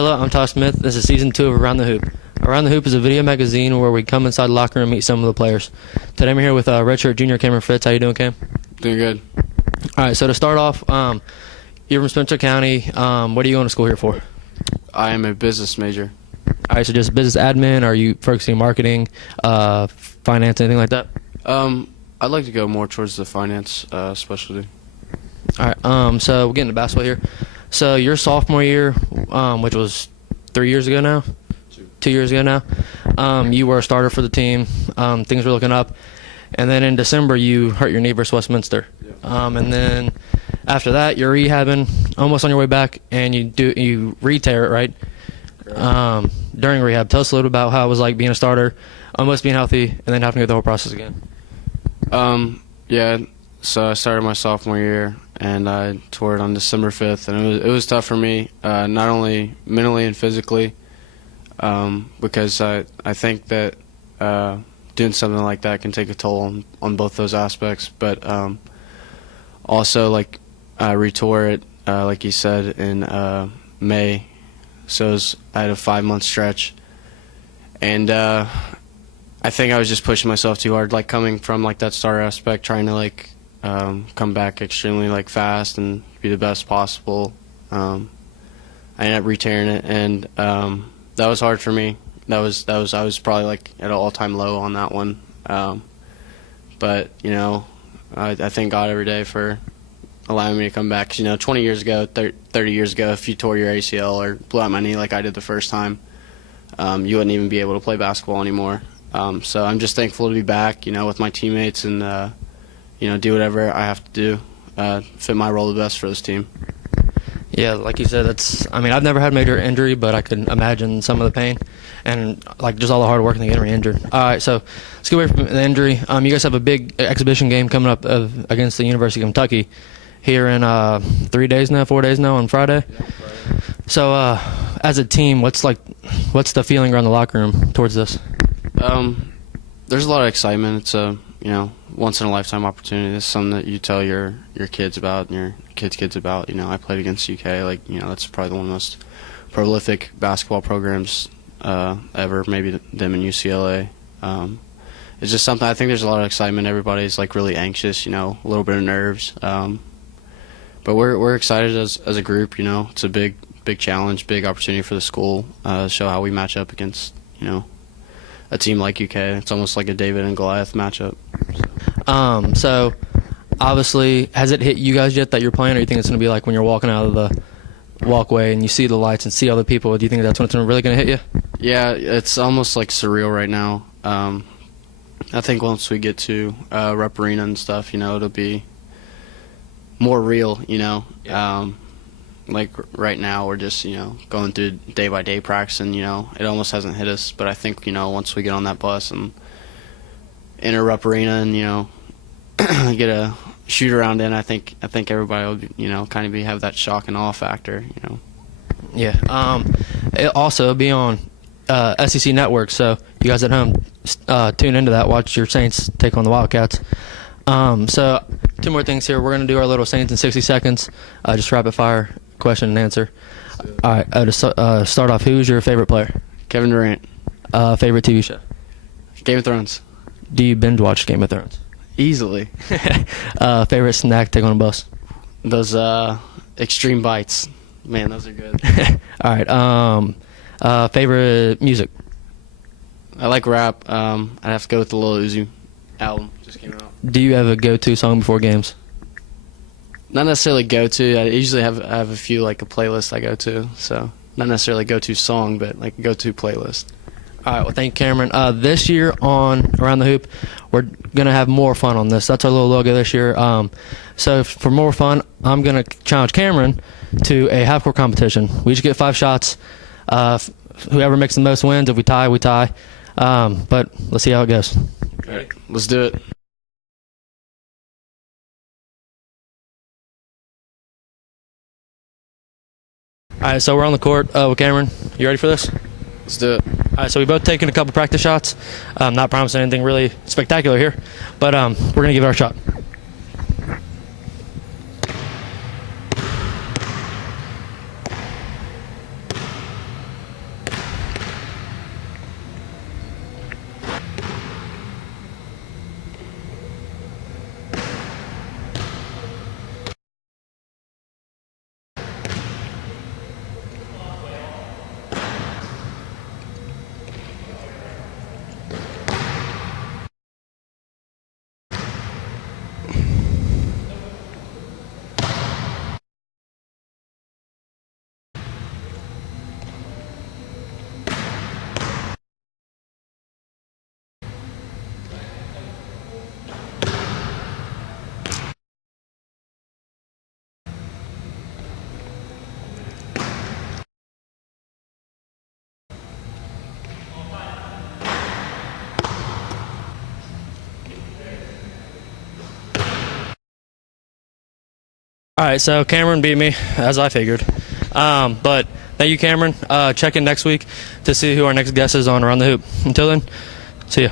Hello, I'm Tosh Smith. This is season 2 of Around the Hoop. Around the Hoop is a video magazine where we come inside the locker room and meet some of the players. Today I'm here with redshirt junior Cameron Fitz. How you doing, Cam? Doing good. All right, so to start off, you're from Spencer County. What are you going to school here for? I am a business major. All right, so just business admin. Are you focusing on marketing, finance, anything like that? I'd like to go more towards the finance specialty. All right, so we're getting to basketball here. So your sophomore year, which was 3 years ago now? 2 years ago now, you were a starter for the team. Things were looking up. And then in December, you hurt your knee versus Westminster. And then after that, you're rehabbing, almost on your way back, and you re-tear it, right? During rehab. Tell us a little about how it was like being a starter, almost being healthy, and then having to go through the whole process again. Yeah, so I started my sophomore year, and I tore it on December 5th, and it was tough for me, not only mentally and physically, because I think that doing something like that can take a toll on both those aspects, but also, like, I retore it, like you said, in May, so I had a 5-month stretch, and I think I was just pushing myself too hard, like coming from like that starter aspect, trying to like come back extremely like fast and be the best possible. I ended up re-tearing it, and that was hard for me. I was probably like at an all-time low on that one. But you know, I thank God every day for allowing me to come back. 'Cause, you know, 20 years ago, 30 years ago, if you tore your ACL or blew out my knee like I did the first time, you wouldn't even be able to play basketball anymore. So I'm just thankful to be back, you know, with my teammates and, you know, do whatever I have to do, fit my role the best for this team. Yeah, like you said, I've never had major injury, but I can imagine some of the pain and like just all the hard work and getting re-injured. All right, so let's get away from the injury. You guys have a big exhibition game coming up against the University of Kentucky here in 4 days now on Friday. Yeah, Friday. So as a team, what's the feeling around the locker room towards this? There's a lot of excitement. It's a, you know, once in a lifetime opportunity. It's something that you tell your kids about and your kids about. You know, I played against UK. Like, you know, that's probably one of the most prolific basketball programs ever. Maybe them and UCLA. It's just something. I think there's a lot of excitement. Everybody's like really anxious. You know, a little bit of nerves. But we're excited as a group. You know, it's a big challenge, big opportunity for the school to show how we match up against, you know, a team like UK. It's almost like a David and Goliath matchup. So obviously, has it hit you guys yet that you're playing, or you think it's going to be like when you're walking out of the walkway and you see the lights and see other people? Do you think that's when it's really going to hit you? Yeah, it's almost like surreal right now. I think once we get to Rep Arena and stuff, you know, it'll be more real, you know. Yeah. Like right now we're just, you know, going through day-by-day practice, and, you know, it almost hasn't hit us. But I think, you know, once we get on that bus and enter Rupp Arena and, you know, get a shoot-around in, I think everybody will, you know, kind of have that shock and awe factor, you know. Yeah. It also be on SEC Network, so you guys at home tune into that, watch your Saints take on the Wildcats. So 2 more things here. We're going to do our little Saints in 60 seconds, just rapid-fire question and answer. All right, to start off, who's your favorite player? Kevin Durant. Favorite TV show? Game of Thrones. Do you binge watch Game of Thrones? Easily. Favorite snack to take on a bus? Those extreme bites. Man, those are good. All right. Favorite music? I like rap. I'd have to go with the Lil Uzi album. Just came out. Do you have a go-to song before games? Not necessarily go-to. I usually have a few, like a playlist I go to. So not necessarily go-to song, but like a go-to playlist. All right, well, thank you, Cameron. This year on Around the Hoop, we're going to have more fun on this. That's our little logo this year. So for more fun, I'm going to challenge Cameron to a half-court competition. We each get 5 shots. Whoever makes the most wins. If we tie, we tie. But let's see how it goes. All right, let's do it. All right, so we're on the court with Cameron. You ready for this? Let's do it. All right, so we both taken a couple practice shots. Not promising anything really spectacular here, but we're going to give it our shot. All right, so Cameron beat me, as I figured. But thank you, Cameron. Check in next week to see who our next guest is on Around the Hoop. Until then, see ya.